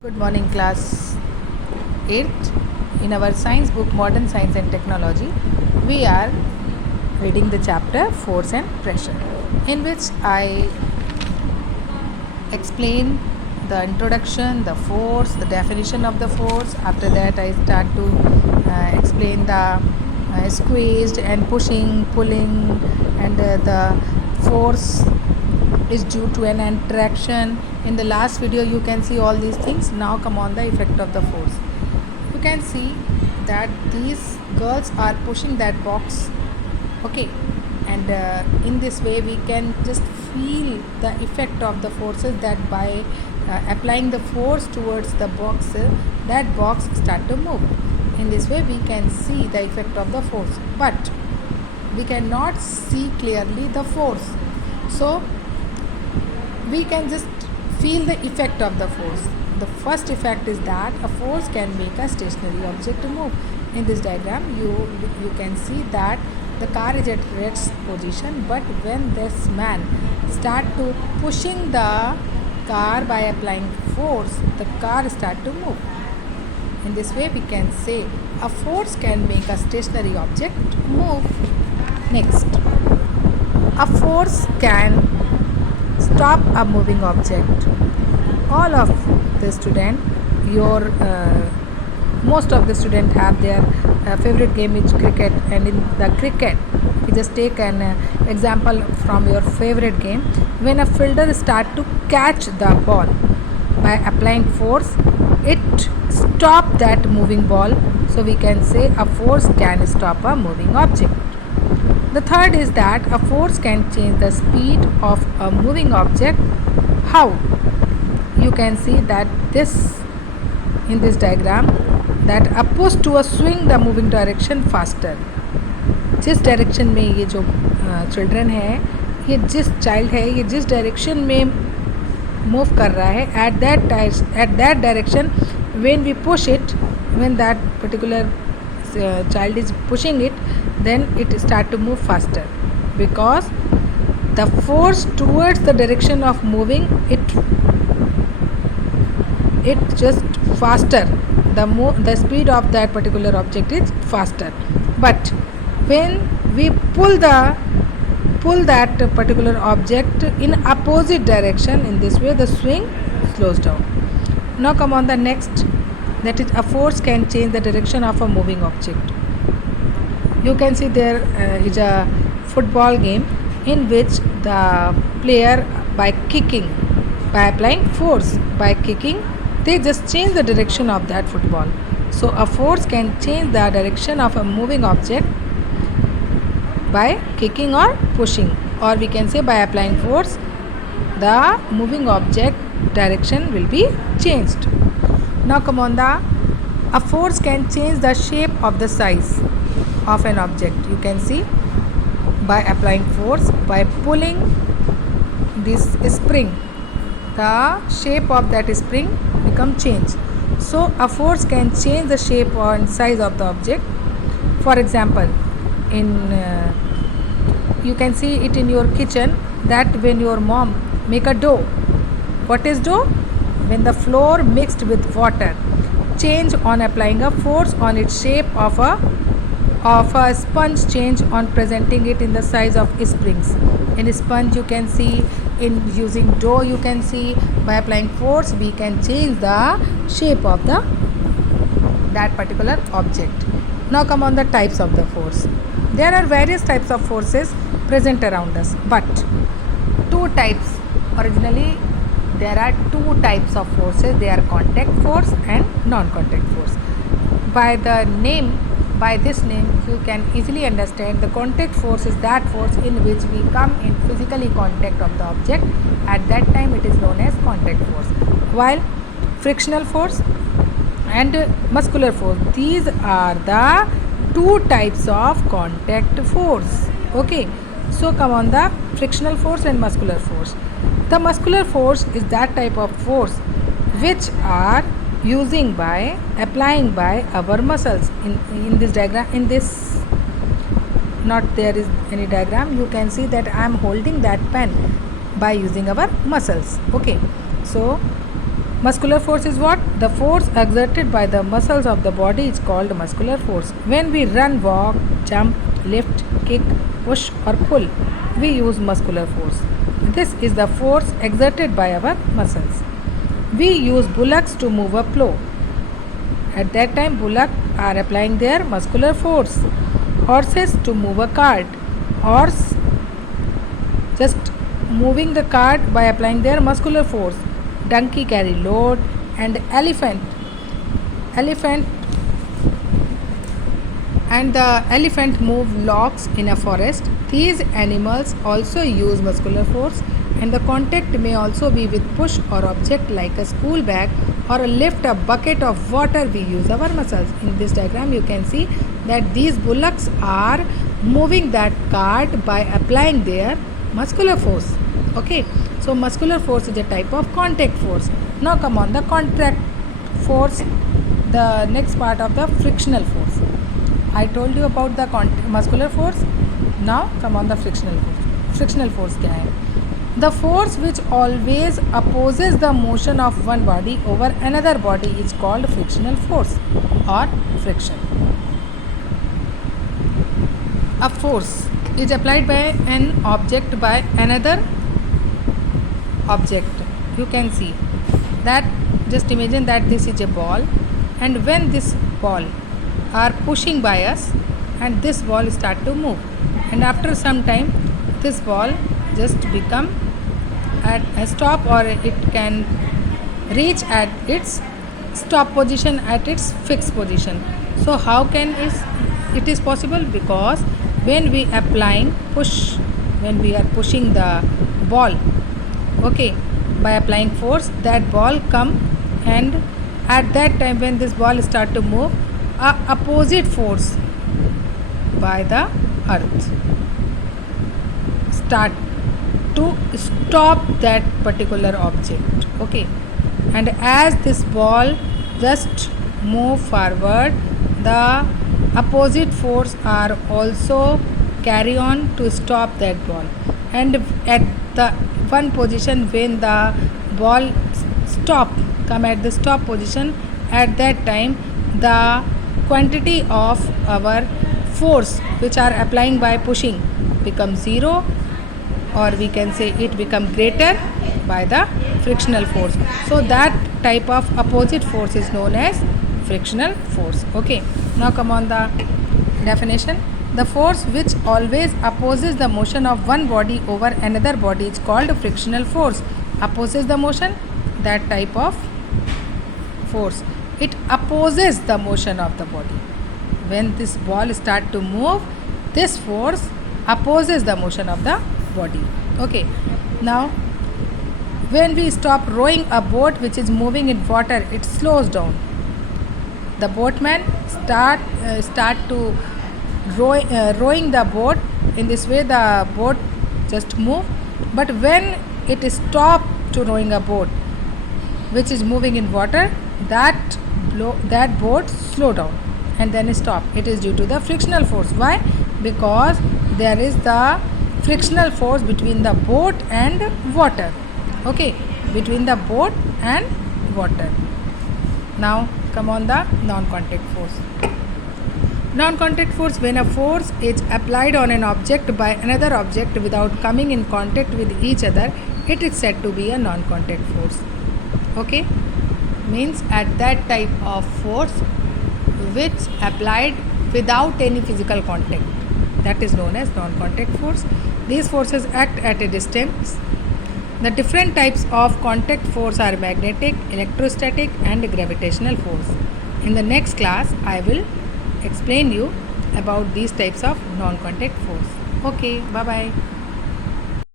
Good morning, class 8th. In our science book, Modern Science and Technology, we are reading the chapter Force and Pressure, in which I explain the introduction, the force, the definition of the force. After that, I start to explain the squeezed and pushing, pulling, and the force is due to an interaction. In the last video you can see all these things. Now come on the effect of the force. You can see that these girls are pushing that box, okay, and in this way we can just feel the effect of the forces, that by applying the force towards the box, that box start to move. In this way we can see the effect of the force, but we cannot see clearly the force, so we can just feel the effect of the force. The first effect is that a force can make a stationary object to move. In this diagram you can see that the car is at rest position, but when this man start to pushing the car by applying force, the car start to move. In this way we can say a force can make a stationary object move. Next, a force can stop a moving object. All of the student, your most of the student have their favorite game is cricket, and in the cricket you just take an example from your favorite game. When a fielder start to catch the ball, by applying force it stop that moving ball, so we can say a force can stop a moving object. The third is that a force can change the speed of a moving object. How? You can see that this in this diagram, that opposed to a swing the moving direction faster. जिस direction में ये जो children है, ये जिस child है, ये जिस डायरेक्शन में मूव कर रहा है, at that direction when we push it, when that particular child is pushing it, then it start to move faster, because the force towards the direction of moving it just faster, the speed of that particular object is faster. But when we pull that particular object in opposite direction, in this way the swing slows down. Now come on the next, that is a force can change the direction of a moving object. You can see there is a football game in which the player by applying force by kicking, they just change the direction of that football. So a force can change the direction of a moving object by kicking or pushing, or we can say by applying force the moving object direction will be changed. Now come on a force can change the shape of the size of an object. You can see by applying force, by pulling this spring, the shape of that spring become changed. So a force can change the shape and size of the object. For example, in you can see it in your kitchen, that when your mom make a dough, what is dough? When the flour mixed with water change on applying a force on its shape of a sponge, change on presenting it in the size of springs. In sponge you can see, in using dough you can see, by applying force we can change the shape of that particular object. Now come on the types of the force. There are various types of forces present around us, but two types. Originally there are two types of forces. They are contact force and non-contact force. By this name you can easily understand the contact force is that force in which we come in physically contact of the object. At that time it is known as contact force. While frictional force and muscular force, these are the two types of contact force. Okay, so come on the frictional force and muscular force. The muscular force is that type of force which are using by applying by our muscles. In this diagram, in this, not there is any diagram, you can see that I am holding that pen by using our muscles. Okay, so Muscular force is what? The force exerted by the muscles of the body is called muscular force. When we run, walk, jump, lift, kick, push or pull, we use muscular force. This is the force exerted by our muscles. We use bullocks to move a plough. At that time, bullocks are applying their muscular force. Horses to move a cart. Horse just moving the cart by applying their muscular force. Donkey carry load, and elephant and the elephant move logs in a forest. These animals also use muscular force, and the contact may also be with push or object like a school bag or a lift a bucket of water. We use our muscles. In this diagram you can see that these bullocks are moving that cart by applying their muscular force. Okay, so muscular force is a type of contact force. Now come on the contact force, the next part of the frictional force. I told you about the muscular force. Now come on the frictional force. Frictional force क्या है? The force which always opposes the motion of one body over another body is called frictional force or friction. A force is applied by an object by another object. You can see that, just imagine that this is a ball, and when this ball are pushing by us and this ball start to move, and after some time this ball just become at a stop, or it can reach at its stop position, at its fixed position. So how can it is possible? Because when we applying push, when we are pushing the ball, okay, by applying force, that ball come, and at that time when this ball start to move, a opposite force by the earth start to stop that particular object. Okay, and as this ball just move forward, the opposite force are also carry on to stop that ball, and at the one position when the ball stop, come at the stop position, at that time the quantity of our force which are applying by pushing become zero, or we can say it become greater by the frictional force. So that type of opposite force is known as frictional force. Okay, now come on the definition. The force which always opposes the motion of one body over another body is called frictional force. Opposes the motion, that type of force, it opposes the motion of the body. When this ball start to move, this force opposes the motion of the body. Okay, now when we stop rowing a boat which is moving in water, it slows down. The boatman start to rowing the boat. In this way the boat just move, but when it is stop to rowing a boat which is moving in water, that boat slow down and then stop. It is due to the frictional force. Why? Because there is the frictional force between the boat and water. Okay, between the boat and water. Now come on the non-contact force. Non-contact force, when a force is applied on an object by another object without coming in contact with each other, it is said to be a non-contact force. Okay, means at that type of force which applied without any physical contact, that is known as non-contact force. These forces act at a distance. The different types of contact force are magnetic, electrostatic and gravitational force. In the next class I will explain you about these types of non-contact force. Okay, bye bye.